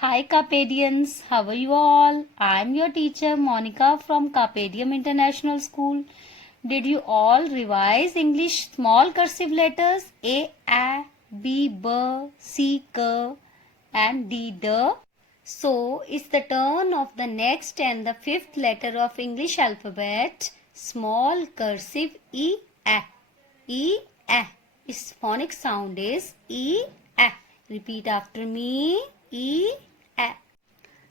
Hi Carpedians, how are you all? I am your teacher Monica from Carpedium International School. Did you all revise English small cursive letters A, B, B, C, K and D, D? So it's the turn of the next and the fifth letter of English alphabet, small cursive E, A. E, A. Its phonic sound is E, A. Repeat after me. E, A.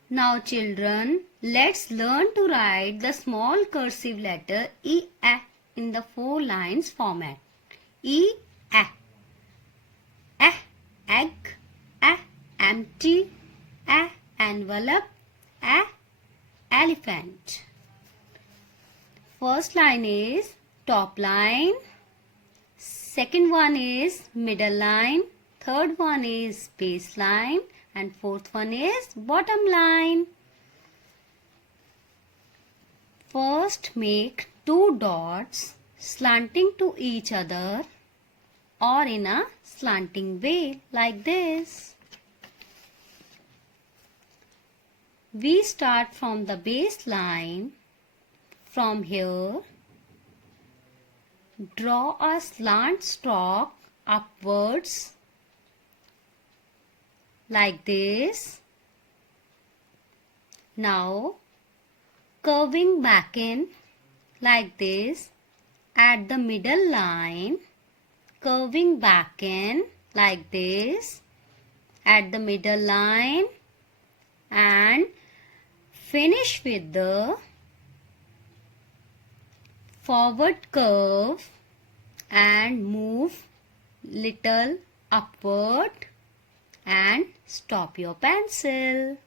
Now children, let's learn to write the small cursive letter E, A in the 4 lines format. E, A. A, egg. A, empty. A, envelope. A, elephant. First line is top line. Second one is middle line, third one is base line and fourth one is bottom line. First make 2 dots slanting to each other or in a slanting way like this. We start from the base line. From here, draw a slant stroke upwards like this. Now curving back in like this at the middle line, curving back in like this at the middle line and finish with the forward curve and move little upward and stop your pencil.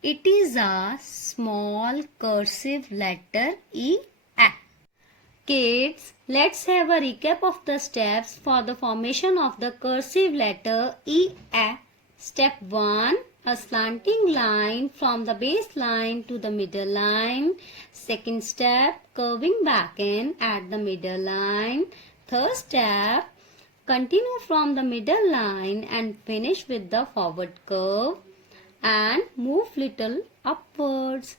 It is a small cursive letter E, A. Kids, let's have a recap of the steps for the formation of the cursive letter E, A. Step 1. A slanting line from the base line to the middle line. Second step, curving back in at the middle line. Third step, continue from the middle line and finish with the forward curve and move little upwards.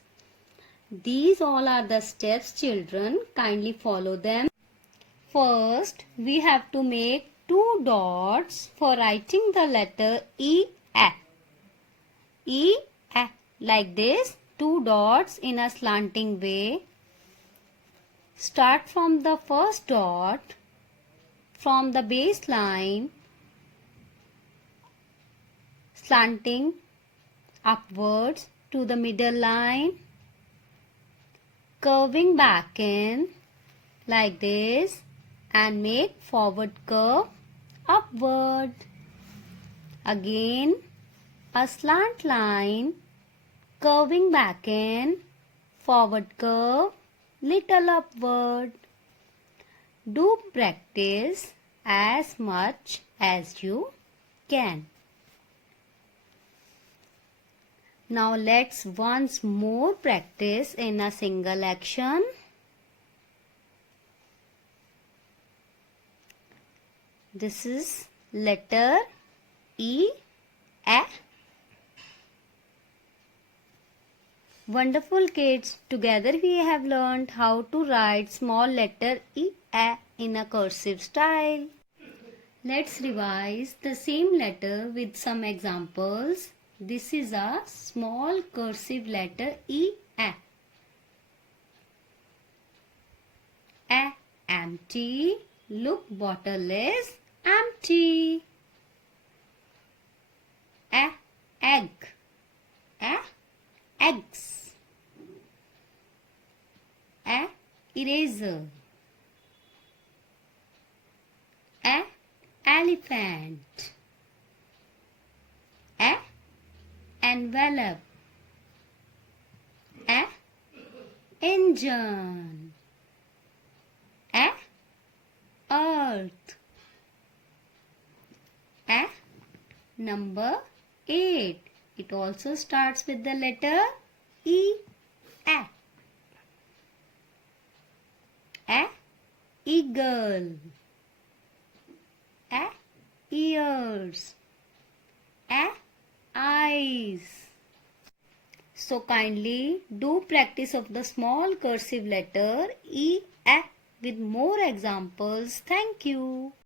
These all are the steps, children. Kindly follow them. First, we have to make 2 dots for writing the letter E, A. E, A. Like this, 2 dots in a slanting way. Start from the first dot, from the base line, slanting upwards to the middle line, curving back in like this and make forward curve upward. Again, a slant line, curving back in, forward curve, little upward. Do practice as much as you can. Now let's once more practice in a single action. This is letter E, A. Wonderful kids, together we have learned how to write small letter E, A in a cursive style. Let's revise the same letter with some examples. This is a small cursive letter E, A. A, empty. Look, bottle is empty. A, egg. A, eggs. A, eraser. A, elephant. A, envelope. A, engine. A, earth. A, number 8. It also starts with the letter E, A. A, eagle. A, ears. A, families. So kindly do practice of the small cursive letter E, A with more examples. Thank you.